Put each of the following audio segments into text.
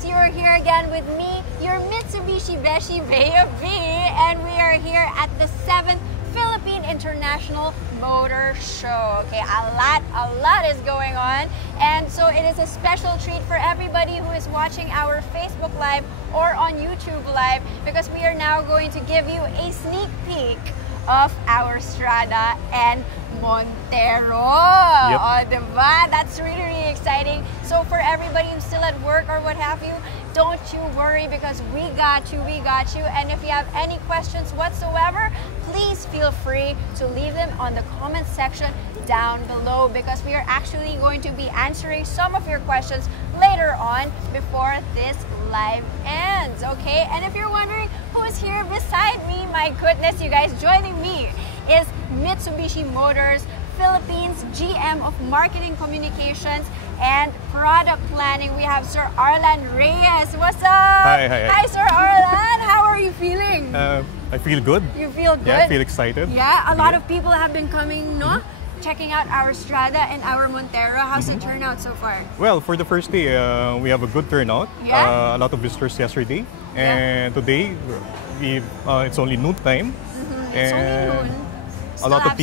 guys, you are here again with me, your Mitsubishi Beshi Bea B, and we are here at the 7th Philippine International Motor Show. Okay, a lot is going on, and so it is a special treat for everybody who is watching our Facebook Live or on YouTube Live, because we are now going to give you a sneak peek of our Strada and Montero. Yep. Oh, diba? That's really, really exciting. So for everybody who's still at work or what have you, don't you worry, because we got you. And if you have any questions whatsoever, please feel free to leave them on the comment section down below, because we are actually going to be answering some of your questions later on before this live ends, okay? And if you're wondering who is here beside me, my goodness, you guys, joining me is Mitsubishi Motors Philippines GM of Marketing Communications and Product Planning. We have Sir Arlan Reyes. What's up? Hi, Sir Arlan. How are you feeling? I feel good. You feel good? Yeah, I feel excited. Yeah, a lot of people have been coming, no? Checking out our Strada and our Montero. How's the turnout so far? Well, for the first day, we have a good turnout. Yeah? A lot of visitors yesterday. And today, it's only noon time. It's only noon. A lot of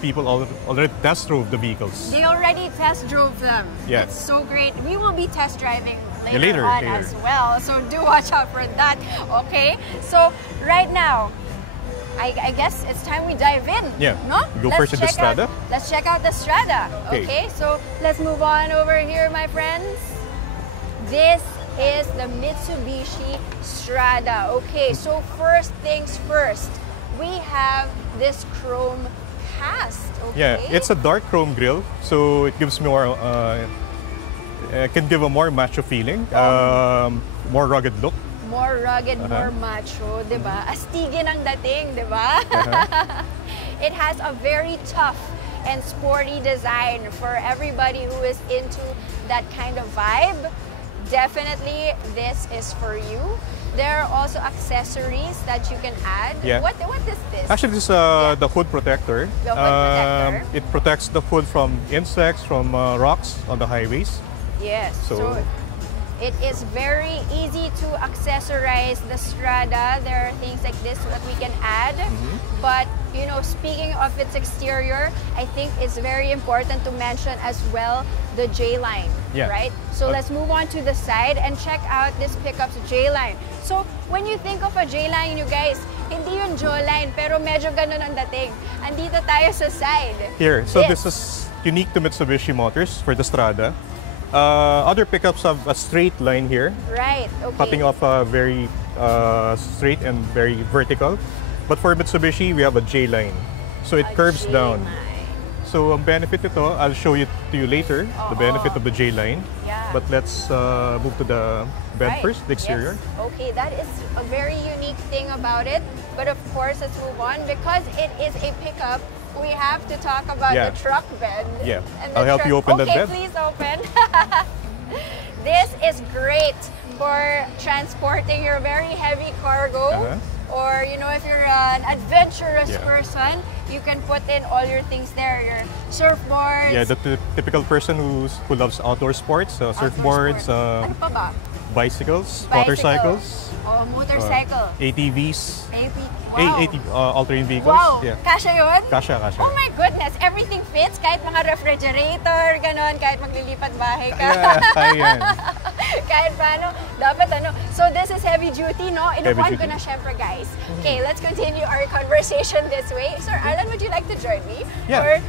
people already test drove the vehicles. They already test drove them. Yeah. It's so great. We will be test driving later later. as well, so do watch out for that. Okay, so right now, I guess it's time we dive in. Yeah. No? Go first to the Strada. Let's check out the Strada. Okay, so let's move on over here, my friends. This is the Mitsubishi Strada. Okay, so first things first, we have this chrome cast. Okay? Yeah, it's a dark chrome grille, so it gives more, can give a more macho feeling, more rugged look. More rugged, more macho, diba? Astigin ang dating, diba? It has a very tough and sporty design for everybody who is into that kind of vibe. Definitely, this is for you. There are also accessories that you can add. Yeah. What is this? Actually, this is the hood protector. The hood protector. It protects the hood from insects, from rocks on the highways. Yes. So it is very easy to accessorize the Strada. There are things like this that we can add. But, you know, speaking of its exterior, I think it's very important to mention as well the J-line, right? So let's move on to the side and check out this pickup's J-line. So when you think of a J-line, you guys, hindi yun J-line, pero medyo ganun ang dating. Andito tayo sa side. Here, so this is unique to Mitsubishi Motors for the Strada. Other pickups have a straight line here, right? Okay. cutting off very straight and very vertical. But for Mitsubishi, we have a J-line, so it curves down. So ang benefit ito, I'll show it to you later, the benefit of the J-line. Yeah. But let's move to the bed first, the exterior. Yes. Okay, that is a very unique thing about it. But of course, let's move on. Because it is a pickup, we have to talk about the truck bed. Yeah, And I'll help you open the bed. Okay, please open. This is great for transporting your very heavy cargo. Or, you know, if you're an adventurous person, you can put in all your things there, your surfboards. Yeah, the typical person who loves outdoor sports, surfboards, ano pa ba? bicycles, motorcycles. Oh, motorcycle. ATVs. Wow. All-terrain vehicles. Wow. Yeah. Kasha yun? Kasha. Oh my goodness, everything fits. Kahit mga refrigerator, ganon, kahit maglilipat bahay ka. Kaya yan. Kahit paano, dapat ano. So this is heavy duty, no? Inupuan ko Heavy duty. na syempre, guys. Okay, let's continue our conversation this way. Sir Arlan, would you like to join me? Yeah.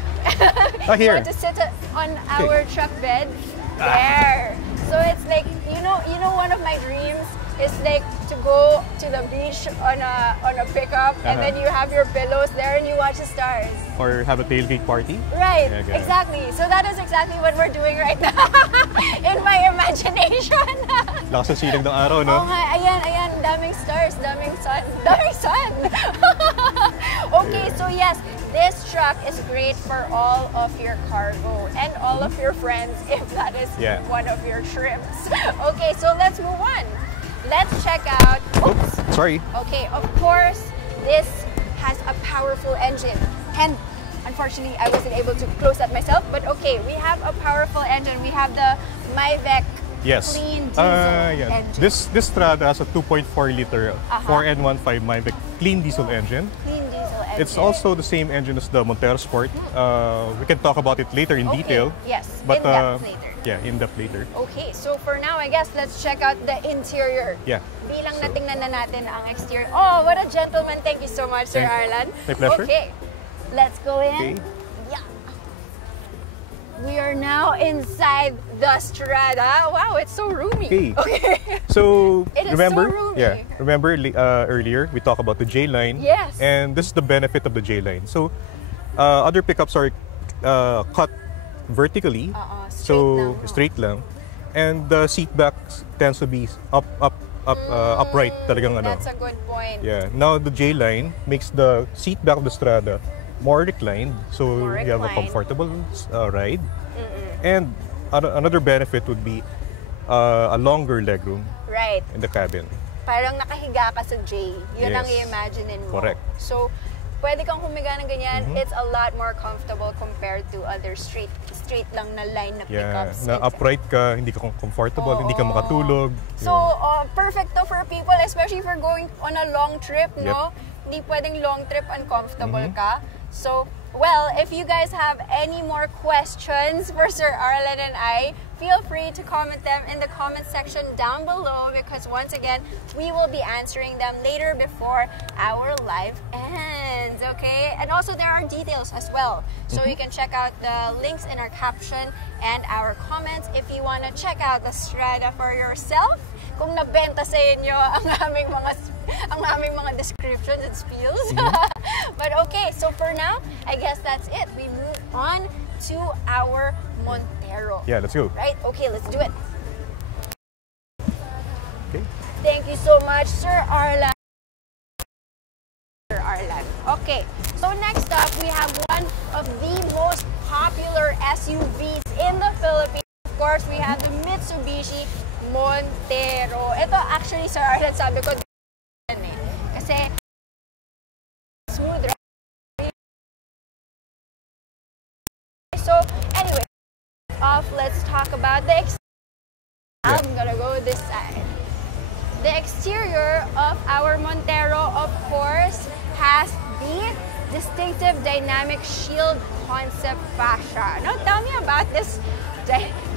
Or Here. you want to sit on our truck bed? There. So it's like, you know, one of my dreams is like to go to the beach on a pickup, and then you have your pillows there and you watch the stars. Or have a tailgate party. Right, Yeah, exactly. So that is exactly what we're doing right now in my imagination. Lakas ng sinag ng araw, no? Oh nga, ayan, daming stars, daming sun. Okay, so yes, this truck is great for all of your cargo and all of your friends if that is one of your trips. Okay, so let's move on. Let's check out. Oops. Sorry. Okay, of course, this has a powerful engine. And unfortunately, I wasn't able to close that myself. But okay, we have a powerful engine. We have the Myvec Yes. clean diesel engine. This Strada has a 2.4 liter 4N15 Mavic clean diesel engine. Clean diesel engine. It's also the same engine as the Montero Sport. We can talk about it later in detail. Yes, But, in depth later. Yeah, in depth later. Okay, so for now, I guess let's check out the interior. Yeah. Bilang natingnan na natin ang exterior. Oh, what a gentleman. Thank you so much, Sir Arlan. My pleasure. Okay, let's go in. Okay. Yeah. We are now inside the Strada. Wow, it's so roomy. Okay. So It is remember, so roomy. remember earlier we talked about the J line. Yes. And this is the benefit of the J line. So other pickups are cut vertically, straight lang, and the seat back tends to be upright. Talagang ano. That's a good point. Yeah. Now the J line makes the seat back of the Strada more reclined, so you have a comfortable ride. And another benefit would be a longer legroom in the cabin. Parang nakahiga ka sa J. Yun ang i-imagine mo. Correct. So, pwede kang humiga ng ganyan. It's a lot more comfortable compared to other straight lang na line na pickups. Na upright ka, hindi ka comfortable, hindi ka makatulog. So, perfect to for people, especially if you're going on a long trip, no? Hindi pwedeng long trip uncomfortable ka. So, well, if you guys have any more questions for Sir Arlan and I, feel free to comment them in the comment section down below, because once again, we will be answering them later before our live ends, okay? And also there are details as well. So you can check out the links in our caption and our comments if you want to check out the Strada for yourself. Kung nabenta sa inyo ang aming mga descriptions and spiels. But okay, so for now, I guess that's it. We move on to our Montero. Yeah, let's go. Right? Okay, let's do it. Okay. Thank you so much, Sir Arlan. Okay, so next up, we have one of the most popular SUVs in the Philippines. Of course, we have the Mitsubishi Montero. Ito actually, Sir Arlan, sabi ko, kasi smooth, right? So, anyway, let's talk about the exterior. I'm gonna go this side. The exterior of our Montero, of course, has the distinctive dynamic shield concept fascia. Now, tell me about this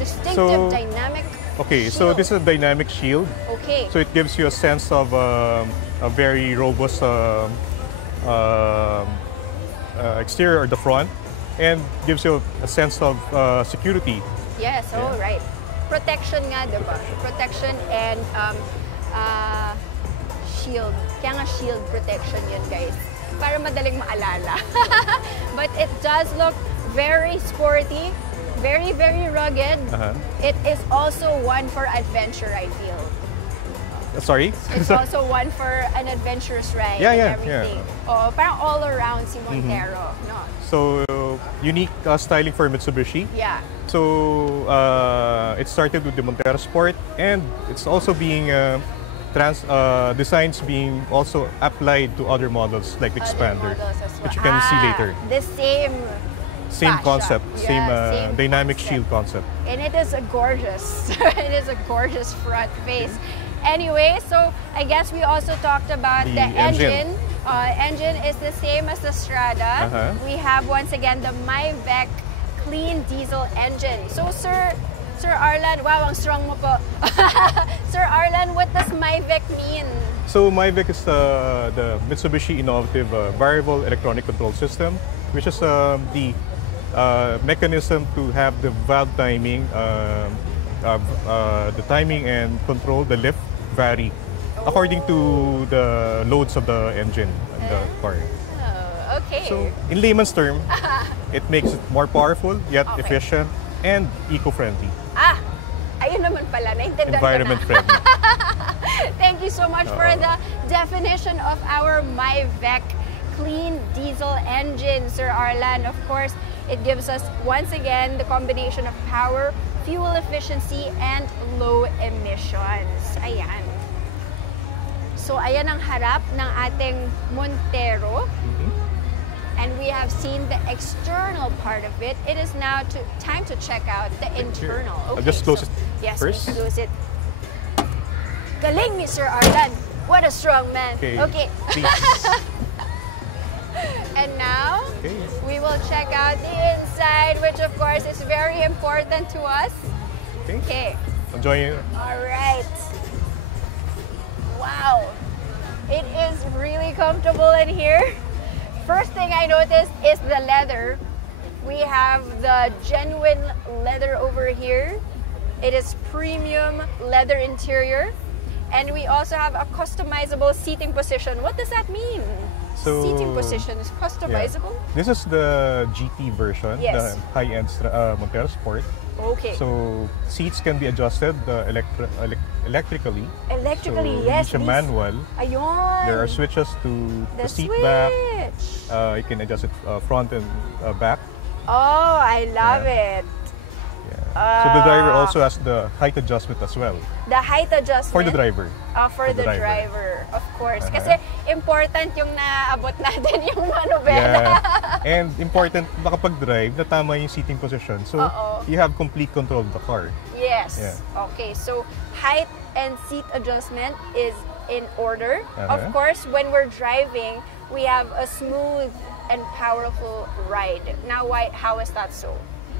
distinctive dynamic Okay, shield. so this is a dynamic shield. Okay. So it gives you a sense of a very robust exterior at the front, and gives you a sense of security. Yes, right. Protection nga, diba? Protection and shield. Kaya nga shield protection yun, guys. Para madaling maalala. But it does look very sporty, very, very rugged. It is also one for adventure, I feel. Sorry? It's also one for an adventurous ride and everything. Oh, parang all around si Montero, no? So, unique styling for Mitsubishi. Yeah. So, it started with the Montero Sport, and it's also being designs being also applied to other models like the Expander, which you can see later. The same fascia. Concept, same dynamic concept. shield concept. And it is a gorgeous, it is a gorgeous front face. Anyway, so I guess we also talked about the engine. Engine is the same as the Strada. We have once again the Mavic clean diesel engine. So Sir Arlan, wow, ang strong mo po. Sir Arlan, what does Mavic mean? So Mavic is the Mitsubishi innovative variable electronic control system, which is the mechanism to have the valve timing, the timing and control the lift vary according to the loads of the engine and the car. Oh, okay. So in layman's term, it makes it more powerful yet efficient and eco-friendly. Ayun naman pala, naintindihan Environment ko na. friendly. Thank you so much for the definition of our Mavic clean diesel engine, Sir Arlan. Of course, it gives us, once again, the combination of power, fuel efficiency, and low emissions. Ayan. So, ayan ang harap ng ating Montero. and we have seen the external part of it. It is now time to check out the internal. Okay, I'll just close it yes, first. Yes, close it. Galing, Mr. Arlan. What a strong man. Okay. And now, we will check out the inside, which of course is very important to us. Okay. I'll join you. All right. Wow. It is really comfortable in here. First thing I noticed is the leather. We have the genuine leather over here. It is premium leather interior. And we also have a customizable seating position. What does that mean? So, seating position is customizable? Yeah. This is the GT version, the high-end Montero Sport. Okay. So seats can be adjusted electrically. Electrically, so, yes. Hindi siya manual. Ayun. There are switches to the seat switch. back. You can adjust it front and back. Oh, I love it. So the driver also has the height adjustment as well. The height adjustment? For the driver. For the driver, of course. Kasi important yung naabot natin yung manubela. Yeah. And important, makapag-drive, na tama yung seating position. So, you have complete control of the car. Yes. Yeah. Okay, so height and seat adjustment is in order. Of course, when we're driving, we have a smooth and powerful ride. Now, how is that so?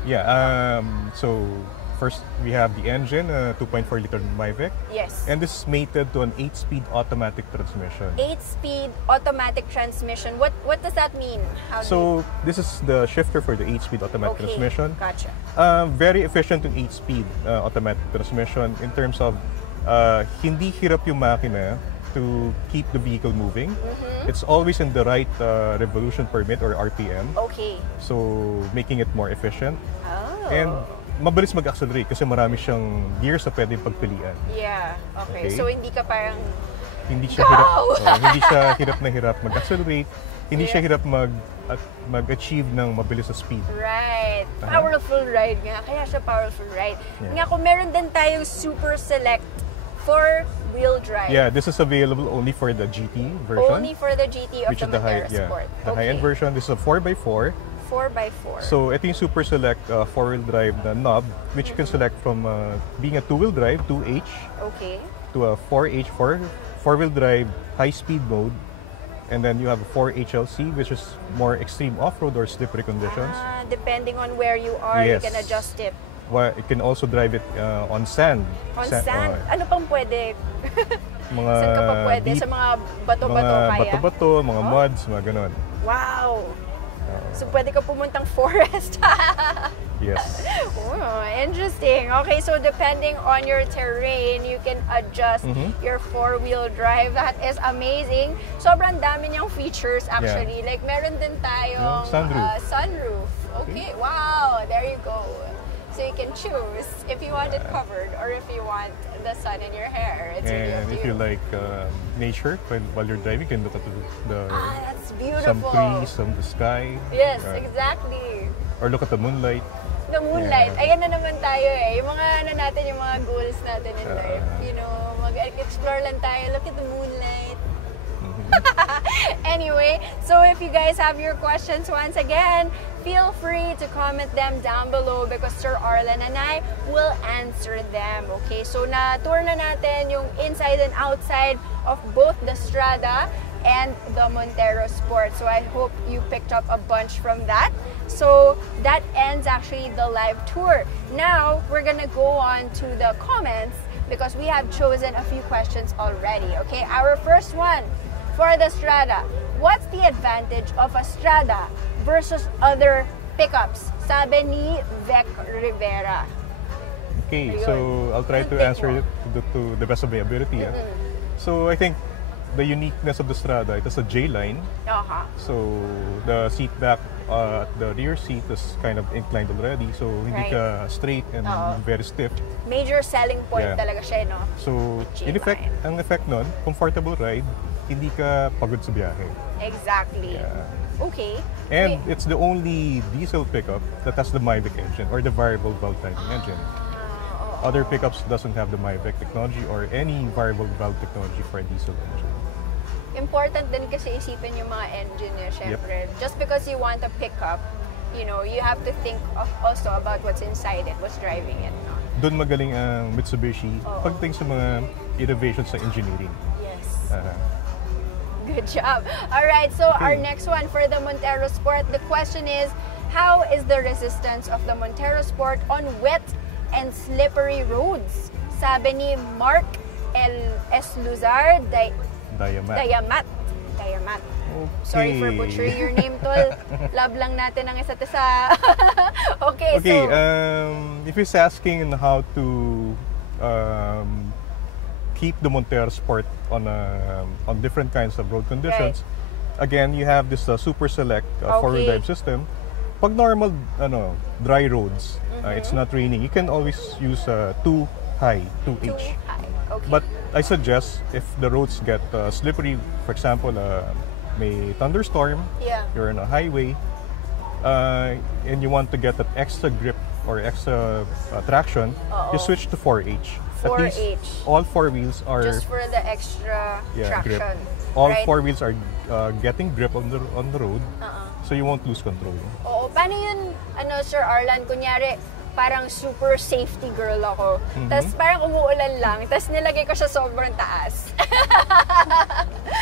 Yeah, so first we have the engine, 2.4 liter Mavic. Yes. And this is mated to an 8-speed automatic transmission. 8-speed automatic transmission. What does that mean? This is the shifter for the 8-speed automatic transmission. Gotcha. Very efficient in 8-speed automatic transmission in terms of hindi hirap yung makina to keep the vehicle moving. It's always in the right revolution per minute or RPM. Okay. So, making it more efficient. Oh. And mabilis mag-accelerate kasi marami siyang gears na pwedeng pagpilian. Yeah. Okay. So, hindi ka parang hindi siya hirap na hirap mag-accelerate. Hindi siya hirap mag-achieve ng mabilis na speed. Right. Powerful ride nga. Kaya siya powerful ride. Nga kung meron din tayong super select four-wheel drive. Yeah, this is available only for the GT version. Only for the GT of the Montero Sport. The high-end version. This is a 4x4. 4x4. So, ito yung super select four-wheel drive na knob, which you can select from being a two-wheel drive, 2H, to a 4H, four-wheel drive, high-speed mode. And then you have a 4HLC, which is more extreme off-road or slippery conditions. Depending on where you are, you can adjust it. Well, you can also drive it on sand. On sand? Ano pang pwede? Mga saan ka pa pwede? Sa mga bato-bato kaya? Mga bato-bato, mga muds, mga ganon. Wow! So pwede ka pumuntang forest? Yes. Oh, interesting. Okay, so depending on your terrain, you can adjust your four-wheel drive. That is amazing. Sobrang dami niyang features actually. Like meron din tayong sunroof. Okay, wow! There you go. So you can choose if you want it covered or if you want the sun in your hair. It's really up to you. If you like nature, while you're driving, you can look at that's beautiful. some trees, some the sky. Yes, exactly. Or look at the moonlight. The moonlight. Ayan na naman tayo eh. Yung mga natin, yung mga goals natin in life. You know, mag-explore lang tayo. Look at the moonlight. Anyway, so if you guys have your questions once again, feel free to comment them down below because Sir Arlan and I will answer them. Okay, so na-tour na natin yung inside and outside of both the Strada and the Montero Sport. So I hope you picked up a bunch from that. So that ends actually the live tour. Now, we're gonna go on to the comments because we have chosen a few questions already. Okay, our first one for the Strada. What's the advantage of a Strada versus other pickups? Sabi ni Vec Rivera. Okay, so I'll try to answer it to the best of my ability. So I think the uniqueness of the Strada, it has a J-line. So the seat back, the rear seat is kind of inclined already. So hindi ka straight and very stiff. Major selling point talaga siya, no? So in effect, ang effect nun, comfortable ride, hindi ka pagod sa biyahe. Exactly. Okay. And it's the only diesel pickup that has the Mavic engine or the variable valve timing engine. Other pickups doesn't have the Mavic technology or any variable valve technology for a diesel engine. important din kasi isipin yung mga engine niya, syempre. Just because you want a pickup, you know, you have to think also about what's inside it, what's driving it. No? Doon magaling ang Mitsubishi pagdating sa mga innovations sa engineering. Yes. Good job. All right, so our next one for the Montero Sport, the question is, how is the resistance of the Montero Sport on wet and slippery roads? Sabi ni Mark S. Luzar, Dayamat. Okay. Sorry for butchering your name, Tol. Love lang natin ang isa't isa. Okay, so... if he's asking how to keep the Montero Sport on different kinds of road conditions, again, you have this Super Select four-wheel drive system. Pag normal dry roads, it's not raining, you can always use 2H. Okay. But I suggest if the roads get slippery, for example, may thunderstorm, you're on a highway, and you want to get that extra grip or extra traction, you switch to 4H. 4H. At least all four wheels are... Just for the extra traction. Grip. All four wheels are getting grip on the road, so you won't lose control. Oo, paano yun, Sir Arlan, kunyari, parang super safety girl ako. Tapos parang umuulan lang, tapos nilagay ko siya sobrang taas.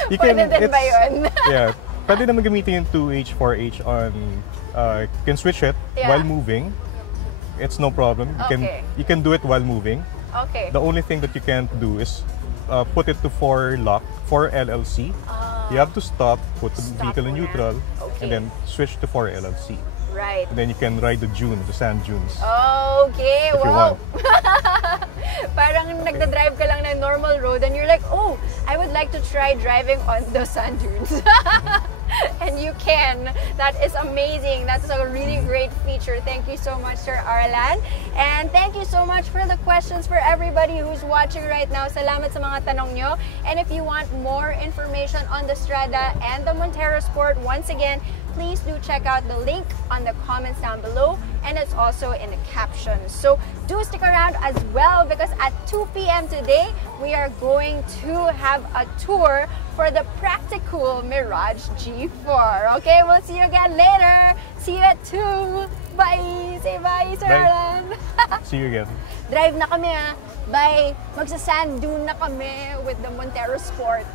Pwede din ba yun? Yeah, pwede naman gamitin yung 2H, 4H on, you can switch it while moving. It's no problem. You can do it while moving. Okay. The only thing that you can't do is put it to 4 LLC. You have to stop, put the vehicle in neutral, and then switch to 4 LLC. Right. And then you can ride the sand dunes. Okay, wow. Parang nagda-drive ka lang ng normal road and you're like, oh, I would like to try driving on the sand dunes. And you can. That is amazing. That's a really great feature. Thank you so much, Sir Arlan. And thank you so much for the questions for everybody who's watching right now. Salamat sa mga tanong nyo. And if you want more information on the Strada and the Montero Sport, once again, please do check out the link on the comments down below, and it's also in the captions. So do stick around as well, because at 2 p.m. today, we are going to have a tour for the practical Mirage G4. Okay, we'll see you again later. See you at 2. Bye! Say bye, Sir Arlan. See you again. Drive na kami Bye! Magsa-sand dune na kami with the Montero Sport.